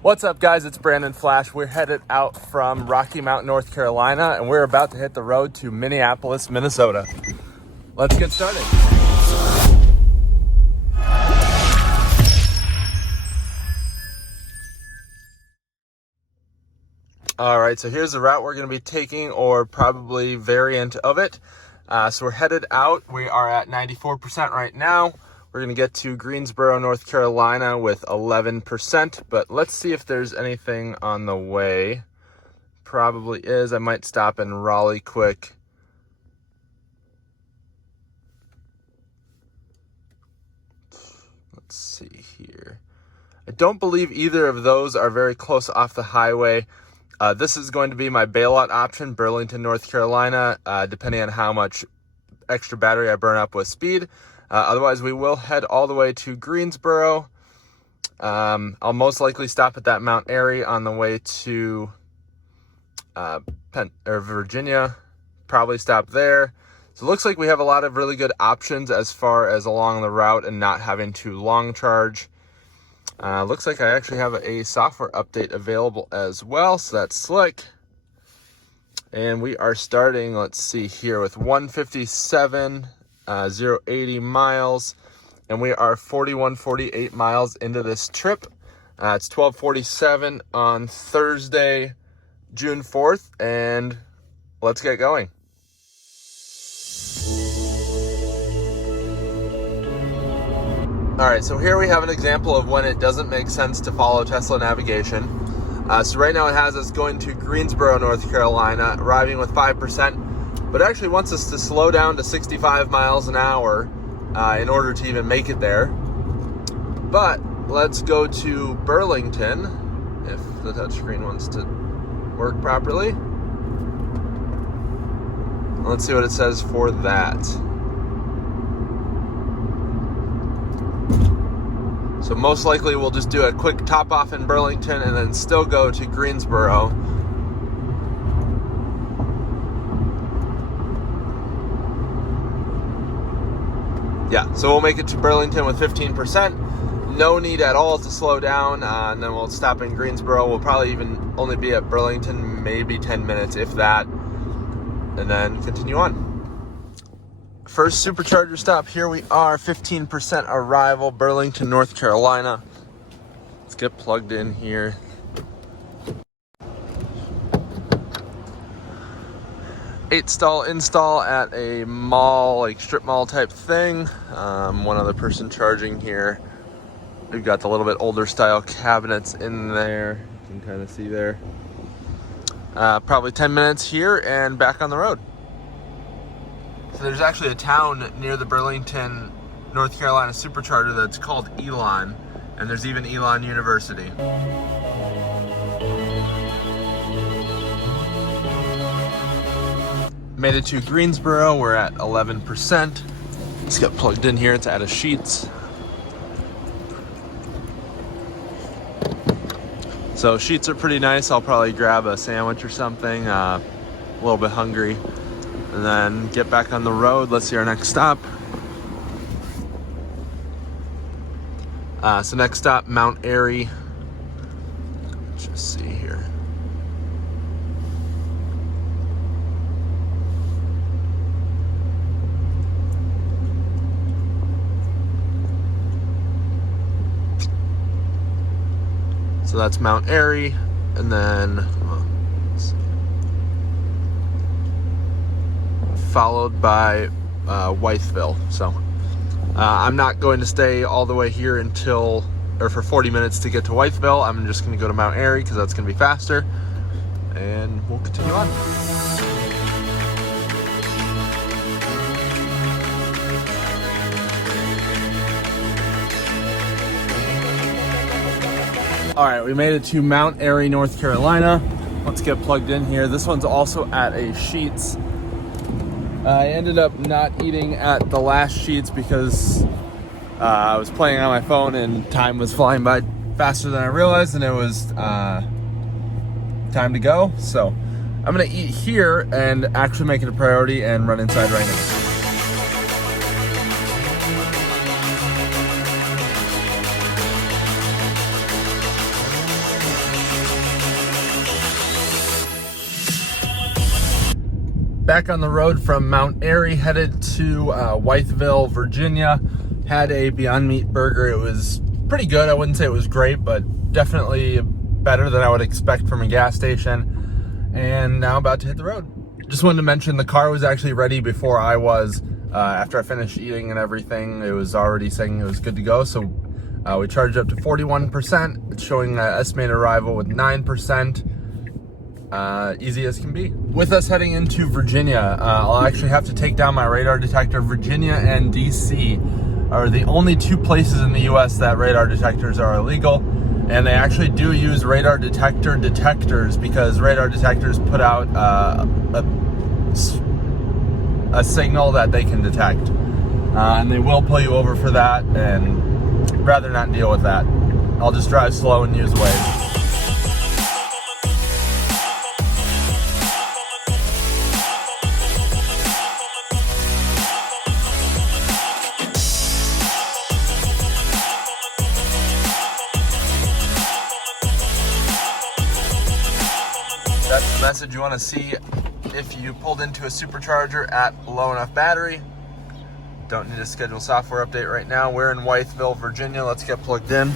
What's up, guys? It's Brandon Flash. We're headed out from Rocky Mount, North Carolina, and we're about to hit the road to Minneapolis, Minnesota. Let's get started. All right, so here's the route we're going to be taking, or probably variant of it. So we're headed out. We are at 94% right now. We're going to get to Greensboro, North Carolina with 11%, but let's see if there's anything on the way. Probably is. I might stop in Raleigh quick. Let's see here. I don't believe either of those are very close off the highway. This is going to be my bailout option, Burlington, North Carolina, depending on how much extra battery I burn up with speed. Otherwise, we will head all the way to Greensboro. I'll most likely stop at that Mount Airy on the way to Virginia. Probably stop there. So it looks like we have a lot of really good options as far as along the route and not having to long charge. Looks like I actually have a software update available as well, so that's slick. And we are starting, let's see here, with 157, 080 miles, and we are 48 miles into this trip. It's 12:47 on Thursday, June 4th, and let's get going. All right, so here we have an example of when it doesn't make sense to follow Tesla navigation. So right now it has us going to Greensboro, North Carolina, arriving with 5%, but it actually wants us to slow down to 65 miles an hour in order to even make it there. But let's go to Burlington, if the touchscreen wants to work properly. Let's see what it says for that. So most likely we'll just do a quick top off in Burlington and then still go to Greensboro. Yeah, so we'll make it to Burlington with 15%. No need at all to slow down, and then we'll stop in Greensboro. We'll probably even only be at Burlington maybe 10 minutes, if that, and then continue on. First supercharger stop, here we are, 15% arrival, Burlington, North Carolina. Let's get plugged in here. Install at a mall, like strip mall type thing. One other person charging here. We've got the little bit older style cabinets in there. You can kind of see there. Probably 10 minutes here and back on the road. So there's actually a town near the Burlington, North Carolina supercharger that's called Elon, and there's even Elon University. Made it to Greensboro, we're at 11%. Let's get plugged in here, it's out of Sheets. So Sheets are pretty nice. I'll probably grab a sandwich or something, a little bit hungry, and then get back on the road. Let's see our next stop. So next stop, Mount Airy. Let's just see here. So that's Mount Airy, and then followed by Wytheville. So I'm not going to stay all the way here for 40 minutes to get to Wytheville. I'm just going to go to Mount Airy because that's going to be faster, and we'll continue on. All right, we made it to Mount Airy, North Carolina. Let's get plugged in here. This one's also at a Sheets. I ended up not eating at the last Sheets because I was playing on my phone and time was flying by faster than I realized, and it was time to go. So I'm gonna eat here and actually make it a priority and run inside right now. back on the road from Mount Airy, headed to Wytheville, Virginia. Had a Beyond Meat burger. It was pretty good. I wouldn't say it was great, but definitely better than I would expect from a gas station. And now about to hit the road. Just wanted to mention the car was actually ready before I was. After I finished eating and everything, it was already saying it was good to go. So we charged up to 41%. It's showing estimated arrival with 9%. Easy as can be. With us heading into Virginia, I'll actually have to take down my radar detector. Virginia and DC are the only two places in the US that radar detectors are illegal, and they actually do use radar detector detectors because radar detectors put out a signal that they can detect, and they will pull you over for that, and I'd rather not deal with that. I'll just drive slow and use Waze. That's the message you want to see if you pulled into a supercharger at low enough battery. Don't need a schedule software update right now. We're in Wytheville, Virginia. Let's get plugged in.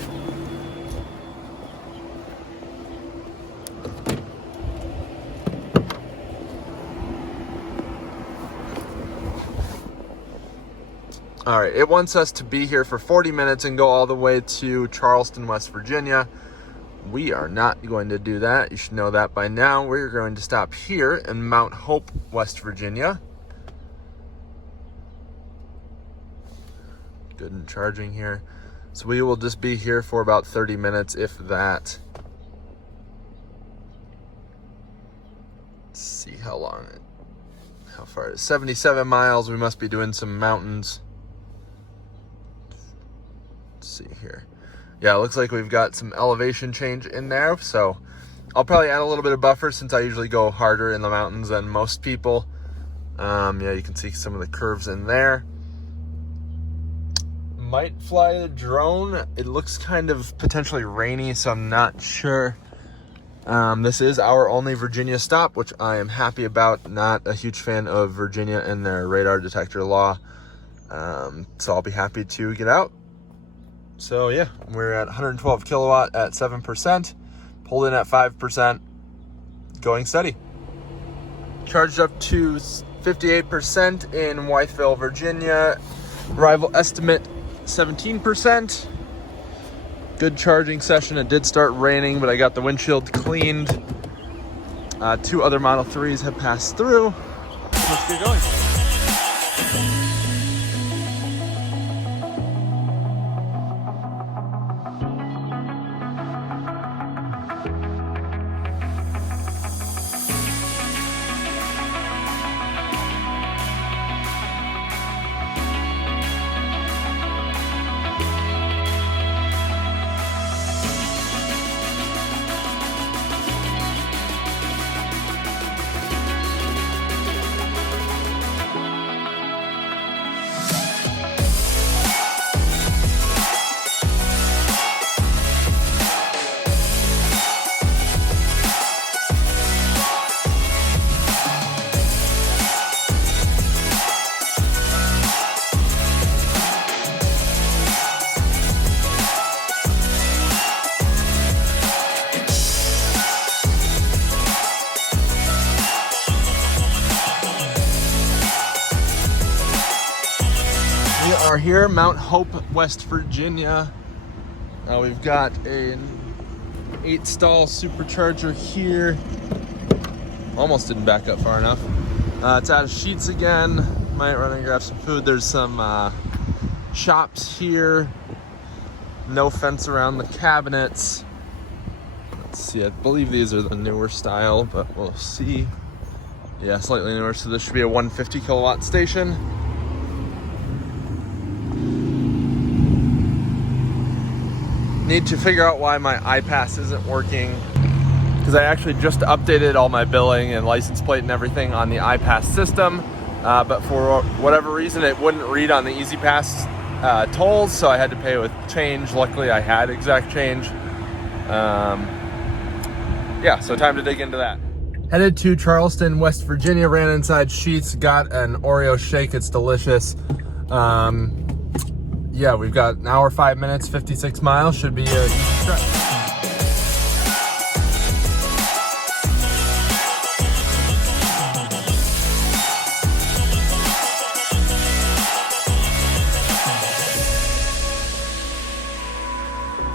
All right, it wants us to be here for 40 minutes and go all the way to Charleston, West Virginia. We are not going to do that. You should know that by now. We're going to stop here in Mount Hope, West Virginia. Good and charging here. So we will just be here for about 30 minutes, if that. Let's see how far it is. 77 miles. We must be doing some mountains. Let's see here. Yeah, it looks like we've got some elevation change in there, so I'll probably add a little bit of buffer since I usually go harder in the mountains than most people. Yeah, you can see some of the curves in there. Might fly the drone. It looks kind of potentially rainy, so I'm not sure. This is our only Virginia stop, which I am happy about. Not a huge fan of Virginia and their radar detector law, so I'll be happy to get out. So yeah, we're at 112 kilowatt at 7%, pulled in at 5%, going steady. Charged up to 58% in Wytheville, Virginia. Arrival estimate 17%. Good charging session. It did start raining, but I got the windshield cleaned. 2 other Model 3s have passed through. Let's get going. We are here, Mount Hope, West Virginia. We've got an 8-stall supercharger here. Almost didn't back up far enough. It's out of sheets again. Might run and grab some food. There's some shops here. No fence around the cabinets. Let's see, I believe these are the newer style, but we'll see. Yeah, slightly newer, so this should be a 150 kilowatt station. Need to figure out why my iPass isn't working, because I actually just updated all my billing and license plate and everything on the iPass system, but for whatever reason it wouldn't read on the EasyPass tolls, so I had to pay with change. Luckily I had exact change. Yeah, so time to dig into that. Headed to Charleston, West Virginia, ran inside Sheetz, got an Oreo shake. It's delicious. Yeah, we've got an hour, 5 minutes, 56 miles. Should be a stretch.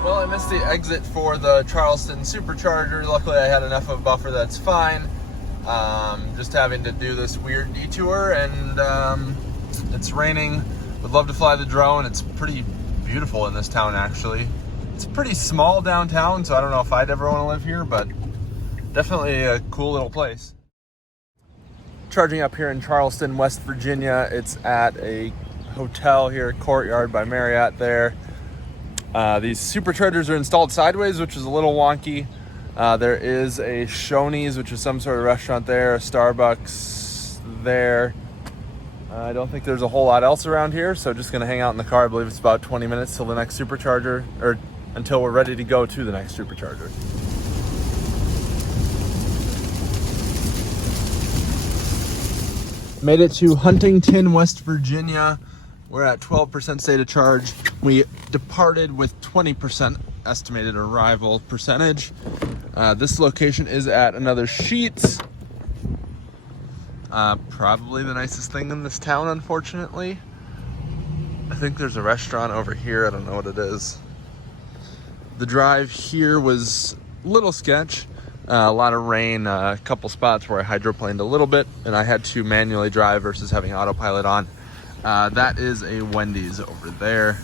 Well, I missed the exit for the Charleston supercharger. Luckily, I had enough of a buffer that's fine. Just having to do this weird detour, and it's raining. Would love to fly the drone. It's pretty beautiful in this town, actually. It's pretty small downtown, so I don't know if I'd ever want to live here, but definitely a cool little place. Charging up here in Charleston, West Virginia. It's at a hotel here, Courtyard by Marriott there. These superchargers are installed sideways, which is a little wonky. There is a Shoney's, which is some sort of restaurant there, a Starbucks there. I don't think there's a whole lot else around here, so just gonna hang out in the car. I believe it's about 20 minutes till the next supercharger, or until we're ready to go to the next supercharger. Made it to Huntington, West Virginia. We're at 12% state of charge. We departed with 20% estimated arrival percentage. This location is at another Sheetz. Probably the nicest thing in this town, unfortunately. I think there's a restaurant over here. I don't know what it is. The drive here was a little sketch. A lot of rain, a couple spots where I hydroplaned a little bit, and I had to manually drive versus having autopilot on. That is a Wendy's over there.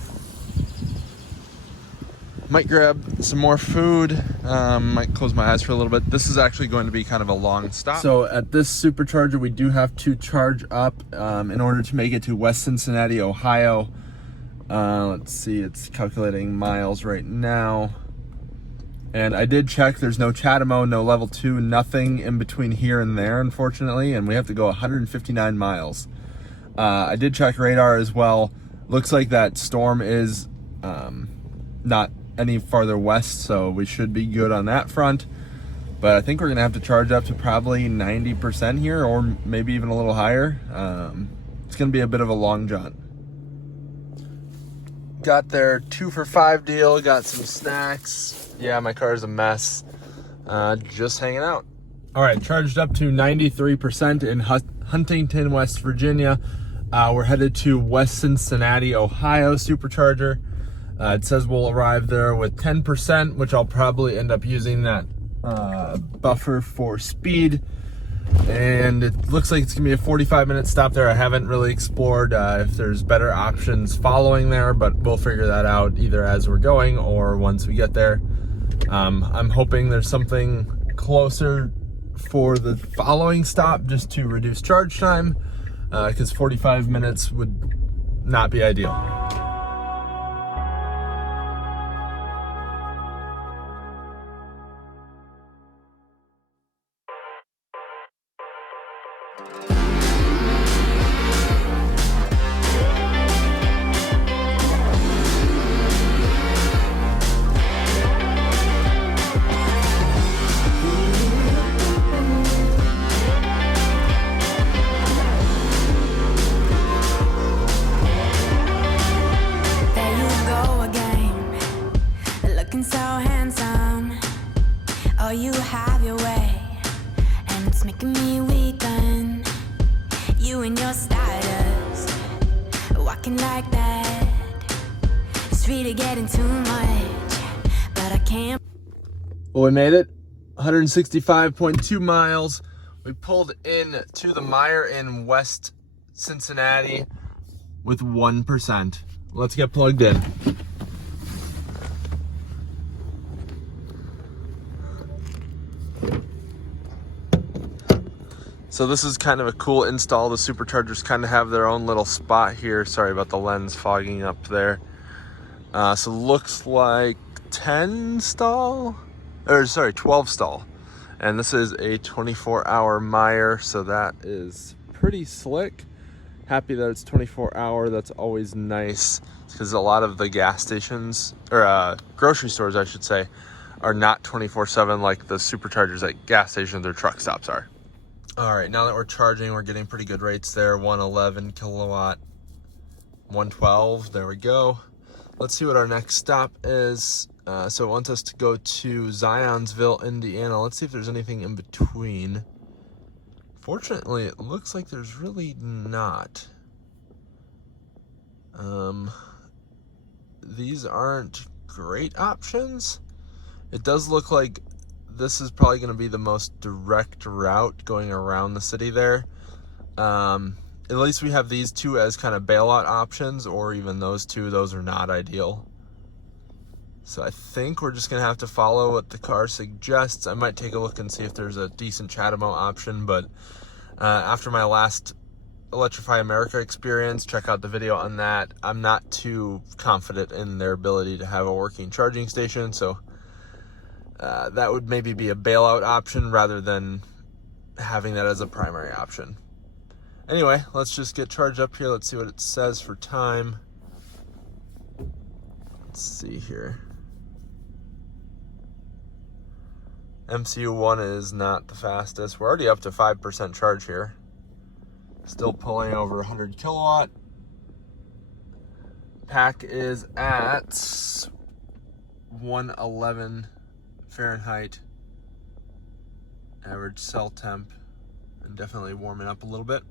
Might grab some more food, might close my eyes for a little bit. This is actually going to be kind of a long stop. So at this supercharger, we do have to charge up in order to make it to West Cincinnati, Ohio. Let's see, it's calculating miles right now. And I did check, there's no CHAdeMO, no level 2, nothing in between here and there, unfortunately, and we have to go 159 miles. I did check radar as well. Looks like that storm is not any farther west, so we should be good on that front. But I think we're gonna have to charge up to probably 90% here, or maybe even a little higher. It's gonna be a bit of a long jaunt. Got their 2 for $5 deal, got some snacks. Yeah, my car is a mess. Just hanging out. All right, charged up to 93% in Huntington, West Virginia. We're headed to West Cincinnati, Ohio supercharger. It says we'll arrive there with 10%, which I'll probably end up using that buffer for speed. And it looks like it's gonna be a 45-minute stop there. I haven't really explored if there's better options following there, but we'll figure that out either as we're going or once we get there. I'm hoping there's something closer for the following stop just to reduce charge time, because 45 minutes would not be ideal. You have your way, and it's making me weaken. You and your status, walking like that. It's really getting too much, but I can't. Well, we made it. 165.2 miles. We pulled in to the Meijer in West Cincinnati with 1%. Let's get plugged in. So this is kind of a cool install. The superchargers kind of have their own little spot here. Sorry about the lens fogging up there. So looks like 12 stall. And this is a 24-hour Meijer, so that is pretty slick. Happy that it's 24-hour. That's always nice, because a lot of the gas stations, or grocery stores, I should say, are not 24/7 like the superchargers at gas stations or truck stops are. All right, now that we're charging, we're getting pretty good rates there. 111 kilowatt, 112, there we go. Let's see what our next stop is. So it wants us to go to Zionsville, Indiana. Let's see if there's anything in between. Fortunately, it looks like there's really not. These aren't great options. It does look like this is probably going to be the most direct route going around the city there. At least we have these two as kind of bailout options, or even those two. Those are not ideal. So I think we're just going to have to follow what the car suggests. I might take a look and see if there's a decent CHAdeMO option, but after my last Electrify America experience, check out the video on that. I'm not too confident in their ability to have a working charging station, so that would maybe be a bailout option rather than having that as a primary option. Anyway, let's just get charged up here. Let's see what it says for time. Let's see here. MCU1 is not the fastest. We're already up to 5% charge here. Still pulling over 100 kilowatt. Pack is at 111 Fahrenheit. Average cell temp, and definitely warming up a little bit.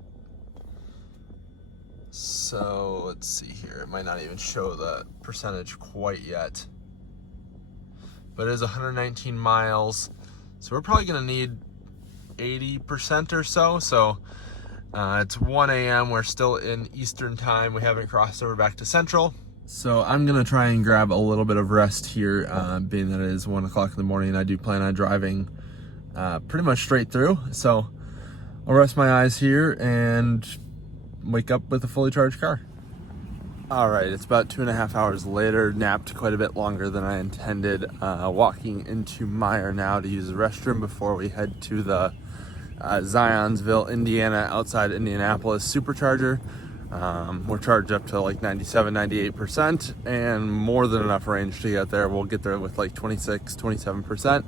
So let's see here. It might not even show the percentage quite yet, but it is 119 miles. So we're probably going to need 80% or so. So it's 1 a.m. We're still in Eastern time. We haven't crossed over back to Central. So I'm going to try and grab a little bit of rest here, being that it is 1 o'clock in the morning. I do plan on driving pretty much straight through. So I'll rest my eyes here and wake up with a fully charged car. All right, it's about 2.5 hours later. Napped quite a bit longer than I intended. Walking into Meyer now to use the restroom before we head to the Zionsville, Indiana, outside Indianapolis supercharger. We're charged up to like 97, 98% and more than enough range to get there. We'll get there with like 26, 27%.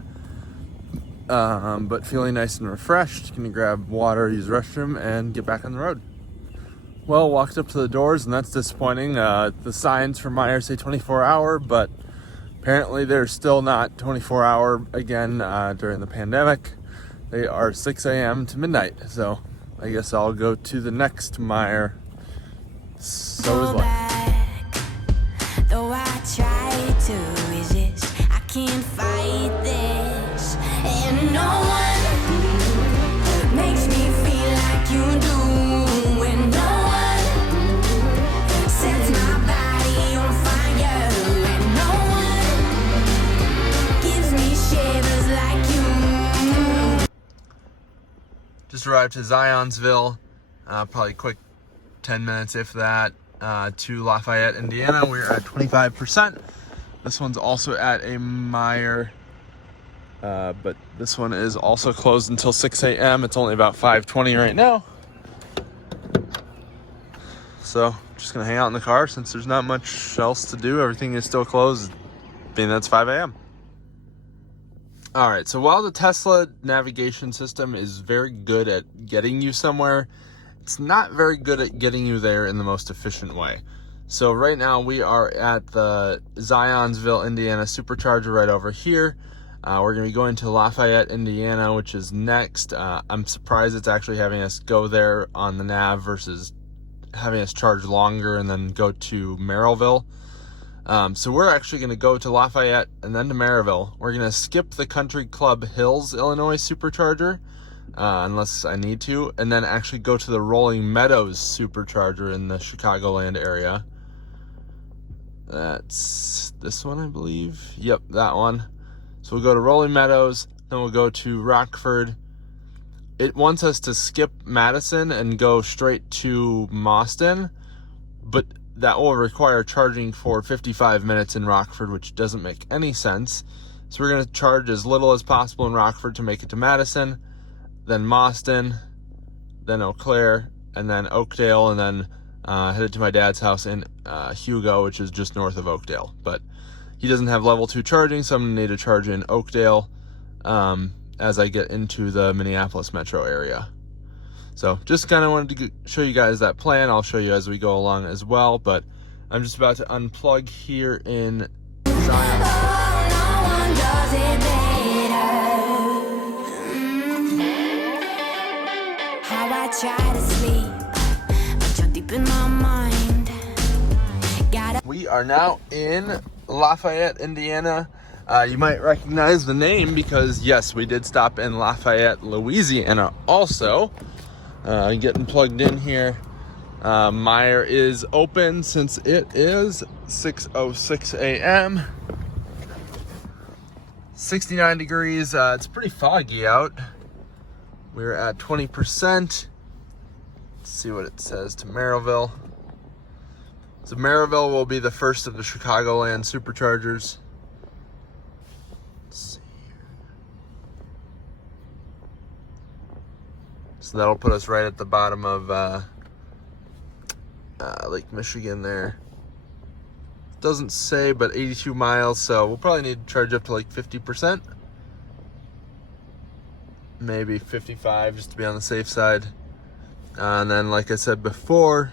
But feeling nice and refreshed. Gonna grab water, use the restroom, and get back on the road. Well, walked up to the doors, and that's disappointing. The signs for Meyer say 24-hour, but apparently they're still not 24-hour again during the pandemic. They are 6 a.m. to midnight, so I guess I'll go to the next Meyer. So is life. Though I try to resist, I can't fight this, and no one makes me feel like you do. Just arrived to Zionsville, probably quick 10 minutes if that, to Lafayette, Indiana. We're at 25%. This one's also at a Meyer, but this one is also closed until 6 a.m. It's only about 5:20 right now. So just gonna hang out in the car since there's not much else to do. Everything is still closed, being that it's 5 a.m. All right, so while the Tesla navigation system is very good at getting you somewhere, it's not very good at getting you there in the most efficient way. So right now we are at the Zionsville, Indiana supercharger right over here. We're going to be going to Lafayette, Indiana, which is next. I'm surprised it's actually having us go there on the nav versus having us charge longer and then go to Merrillville. So we're actually going to go to Lafayette and then to Merrillville. We're going to skip the Country Club Hills, Illinois supercharger, unless I need to, and then actually go to the Rolling Meadows supercharger in the Chicagoland area. That's this one, I believe. Yep, that one. So we'll go to Rolling Meadows, then we'll go to Rockford. It wants us to skip Madison and go straight to Mauston, but that will require charging for 55 minutes in Rockford, which doesn't make any sense. So we're going to charge as little as possible in Rockford to make it to Madison, then Mauston, then Eau Claire, and then Oakdale, and then headed to my dad's house in Hugo, which is just north of Oakdale. But he doesn't have level 2 charging, so I'm going to need to charge in Oakdale as I get into the Minneapolis metro area. So just kind of wanted to show you guys that plan. I'll show you as we go along as well, but I'm just about to unplug here in Zion. How I try to sleep, but you're deep in my mind. We are now in Lafayette, Indiana. You might recognize the name because, yes, we did stop in Lafayette, Louisiana also. Getting plugged in here. Meijer is open since it is 6:06 a.m. 69 degrees. It's pretty foggy out. We're at 20%. Let's see what it says to Merrillville. So Merrillville will be the first of the Chicagoland superchargers. Let's see here. So that'll put us right at the bottom of Lake Michigan there. Doesn't say, but 82 miles, so we'll probably need to charge up to like 50%. Maybe 55 just to be on the safe side. And then, like I said before,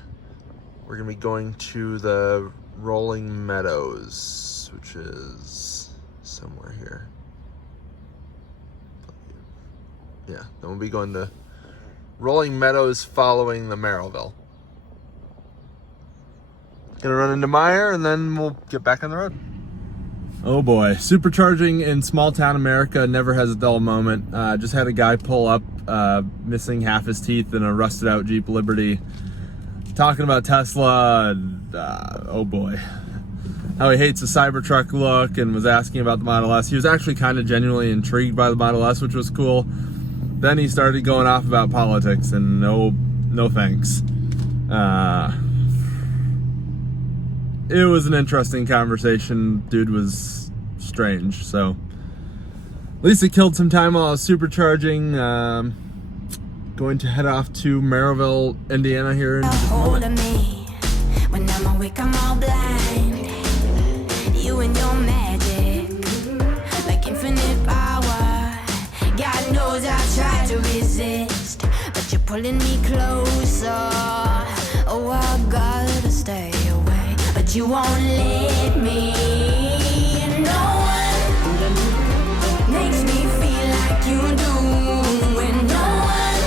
we're going to be going to the Rolling Meadows, which is somewhere here. Yeah, then we'll be going to Rolling Meadows following the Merrillville. Gonna run into Meijer and then we'll get back on the road. Oh boy, supercharging in small town America never has a dull moment. Just had a guy pull up, missing half his teeth in a rusted out Jeep Liberty, talking about Tesla, and, oh boy, how he hates the Cybertruck look, and was asking about the Model S. He was actually kind of genuinely intrigued by the Model S, which was cool. Then he started going off about politics, and no thanks. It was an interesting conversation. Dude was strange, so at least it killed some time while I was supercharging. Going to head off to Merrillville, Indiana here in just a moment. When I'm awake, I'm all blind. You and your magic, like infinite power. God knows I tried to resist, but you're pulling me closer. Oh, I gotta stay away, but you won't let me. No one makes me feel like you do, and no one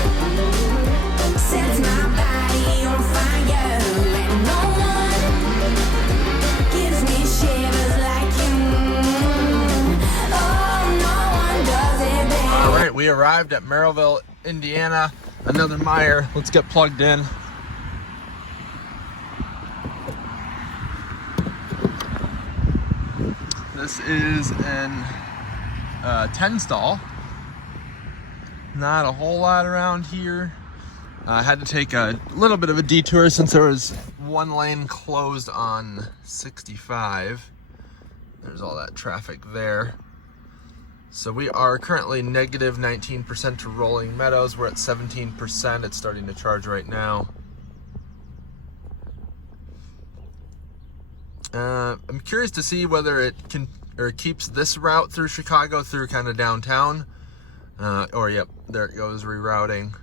sets my body on fire, and no one gives me shivers like you. Oh, no one does it better. All right, we arrived at Merrillville, Indiana. Another Meijer. Let's get plugged in. This is an 10 stall. Not a whole lot around here. I had to take a little bit of a detour since there was one lane closed on 65. There's all that traffic there. So we are currently negative 19% to Rolling Meadows. We're at 17%. It's starting to charge right now. I'm curious to see whether it can or keeps this route through Chicago through kind of downtown. Yep, there it goes, rerouting.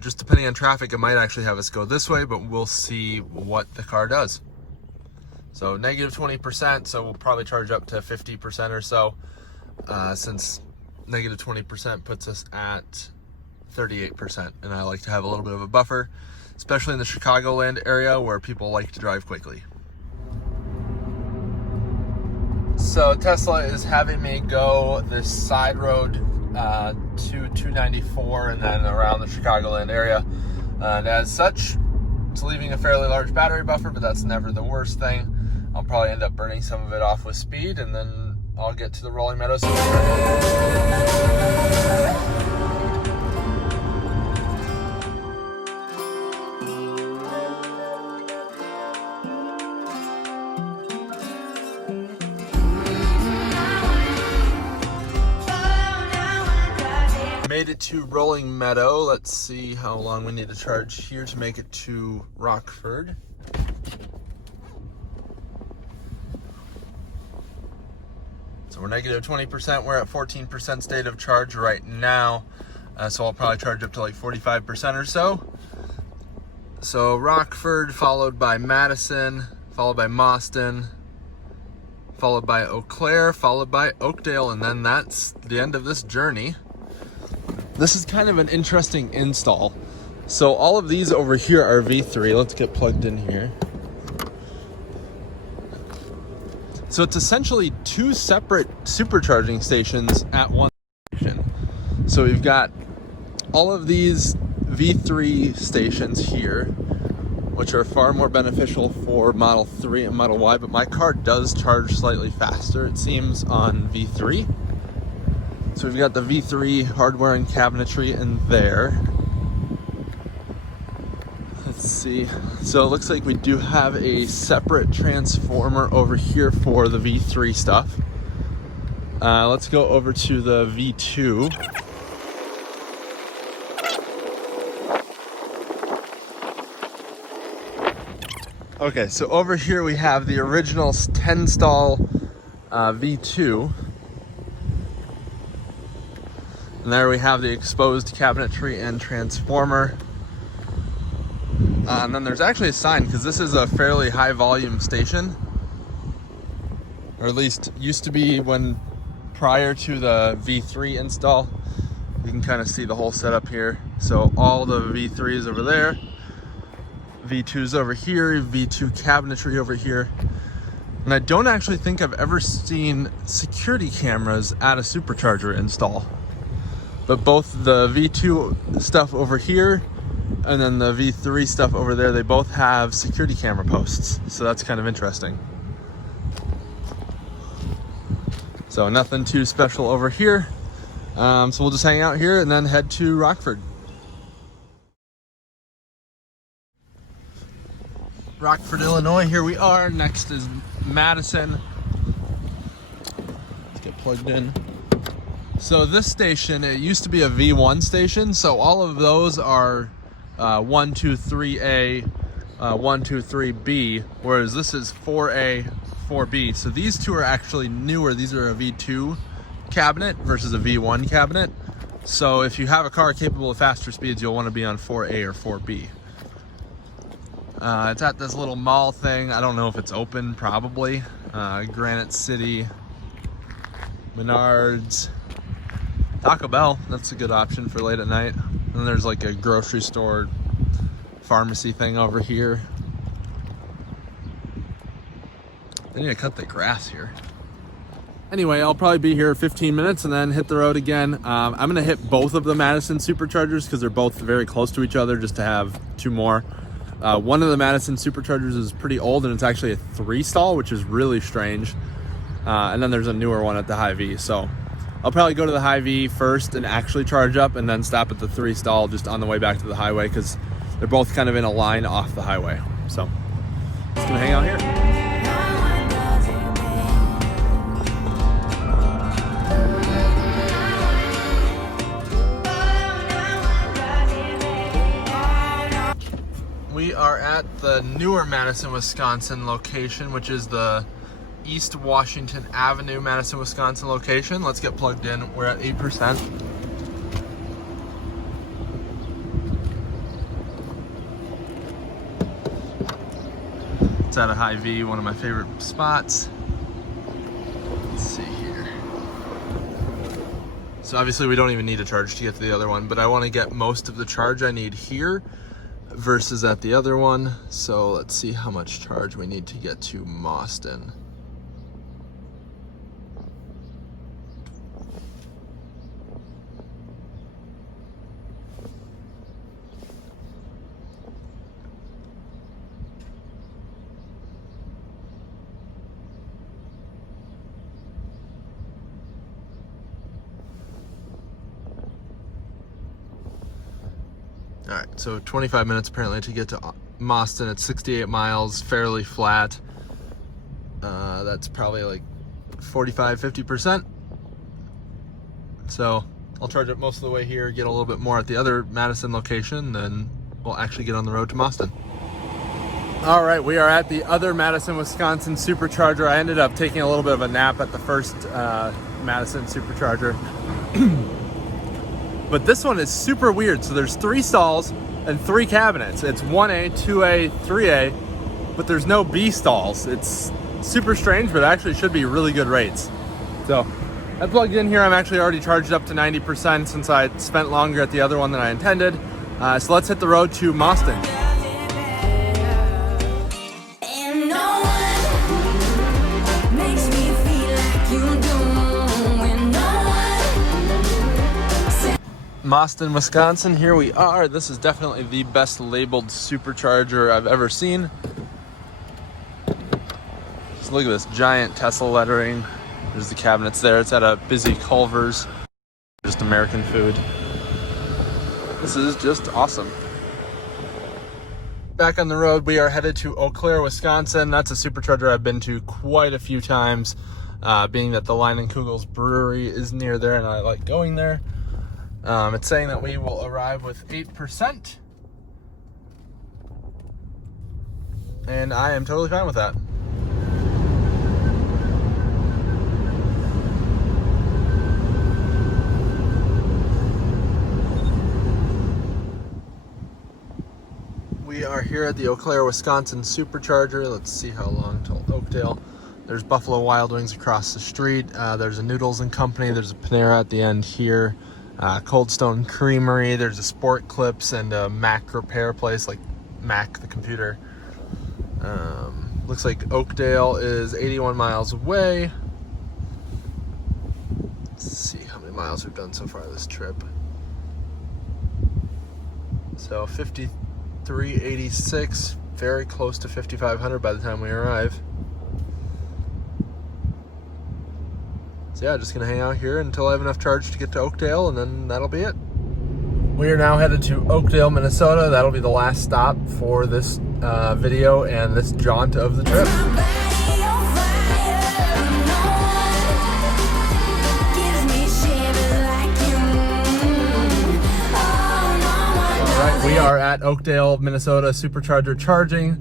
Just depending on traffic, it might actually have us go this way, but we'll see what the car does. So negative 20%, so we'll probably charge up to 50% or so, since negative 20% puts us at 38%. And I like to have a little bit of a buffer, especially in the Chicagoland area where people like to drive quickly. So Tesla is having me go this side road to 294 and then around the Chicagoland area. And as such, it's leaving a fairly large battery buffer, but that's never the worst thing. I'll probably end up burning some of it off with speed, and then I'll get to the Rolling Meadows. Made it to Rolling Meadow. Let's see how long we need to charge here to make it to Rockford. So we're negative 20%. We're at 14% state of charge right now. So I'll probably charge up to like 45% or so. So Rockford, followed by Madison, followed by Mauston, followed by Eau Claire, followed by Oakdale, and then that's the end of this journey. This is kind of an interesting install. So all of these over here are V3. Let's get plugged in here. So it's essentially two separate supercharging stations at one station. So we've got all of these V3 stations here, which are far more beneficial for Model 3 and Model Y, but my car does charge slightly faster, it seems, on V3. So we've got the V3 hardware and cabinetry in there. Let's see. So it looks like we do have a separate transformer over here for the V3 stuff. Let's go over to the V2. Okay, so over here we have the original 10 stall V2. And there we have the exposed cabinetry and transformer. And then there's actually a sign, because this is a fairly high volume station. Or at least used to be when prior to the V3 install. You can kind of see the whole setup here. So all the V3s over there. V2's over here, V2 cabinetry over here. And I don't actually think I've ever seen security cameras at a supercharger install. But both the V2 stuff over here and then the V3 stuff over there, they both have security camera posts. So that's kind of interesting. So nothing too special over here. So we'll just hang out here and then head to Rockford. Rockford, Illinois, here we are. Next is Madison. Let's get plugged in. So this station, it used to be a V1 station, so all of those are 1, 2, 3A, 1, 2, 3B, whereas this is 4A, 4B. So these two are actually newer. These are a V2 cabinet versus a V1 cabinet. So if you have a car capable of faster speeds, you'll want to be on 4A or 4B. It's at this little mall thing. I don't know if it's open, probably. Granite City, Menards, Taco Bell. That's a good option for late at night. And then there's like a grocery store, pharmacy thing over here. They need to cut the grass here. Anyway, I'll probably be here 15 minutes and then hit the road again. I'm gonna hit both of the Madison superchargers because they're both very close to each other, just to have two more. One of the Madison superchargers is pretty old and it's actually a 3 stall, which is really strange. And then there's a newer one at the Hy-V. So I'll probably go to the Hy-V first and actually charge up and then stop at the 3 stall just on the way back to the highway, because they're both kind of in a line off the highway. So just gonna hang out here. We are at the newer Madison, Wisconsin location, which is the East Washington Avenue, Madison, Wisconsin location. Let's get plugged in. We're at 8%. It's at a Hy-V, one of my favorite spots. Let's see here. So obviously we don't even need a charge to get to the other one, but I want to get most of the charge I need here versus at the other one. So let's see how much charge we need to get to Mauston. All right, so 25 minutes apparently to get to Mauston. It's 68 miles, fairly flat. That's probably like 45-50%. So I'll charge up most of the way here, get a little bit more at the other Madison location, then we'll actually get on the road to Mauston. All right, we are at the other Madison, Wisconsin supercharger. I ended up taking a little bit of a nap at the first Madison supercharger. But this one is super weird. So there's 3 stalls and 3 cabinets. It's 1A, 2A, 3A, but there's no B stalls. It's super strange, but actually should be really good rates. So I plugged in here. I'm actually already charged up to 90% since I spent longer at the other one than I intended. So let's hit the road to Mauston. And no one makes me feel like you do. And no one Mauston, Wisconsin, here we are. This is definitely the best labeled supercharger I've ever seen. Just look at this giant Tesla lettering. There's the cabinets there. It's at a busy Culver's. Just American food. This is just awesome. Back on the road, we are headed to Eau Claire, Wisconsin. That's a supercharger I've been to quite a few times, being that the Line & Kugel's brewery is near there and I like going there. It's saying that we will arrive with 8%. And I am totally fine with that. We are here at the Eau Claire, Wisconsin supercharger. Let's see how long till Oakdale. There's Buffalo Wild Wings across the street. There's a Noodles and Company. There's a Panera at the end here. Cold Stone Creamery. There's a Sport Clips and a Mac repair place, like Mac the computer. Looks like Oakdale is 81 miles away. Let's see how many miles we've done so far this trip. So 5386, very close to 5500 by the time we arrive. So yeah, just gonna hang out here until I have enough charge to get to Oakdale, and then that'll be it. We are now headed to Oakdale, Minnesota. That'll be the last stop for this video and this jaunt of the trip. We are at Oakdale, Minnesota supercharger charging.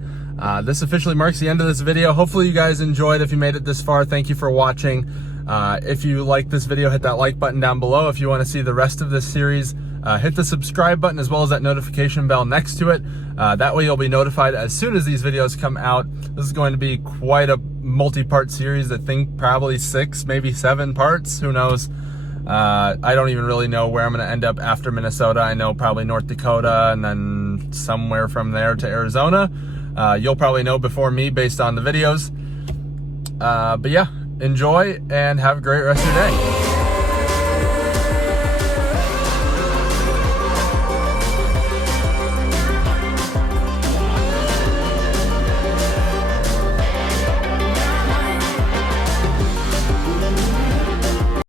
This officially marks the end of this video. Hopefully you guys enjoyed. If you made it this far, thank you for watching. If you like this video, hit that like button down below. If you want to see the rest of this series, hit the subscribe button as well as that notification bell next to it. That way you'll be notified as soon as these videos come out. This is going to be quite a multi-part series. I think probably 6, maybe 7 parts. Who knows? I don't even really know where I'm going to end up after Minnesota. I know probably North Dakota and then somewhere from there to Arizona. You'll probably know before me based on the videos. But yeah, enjoy and have a great rest of your day.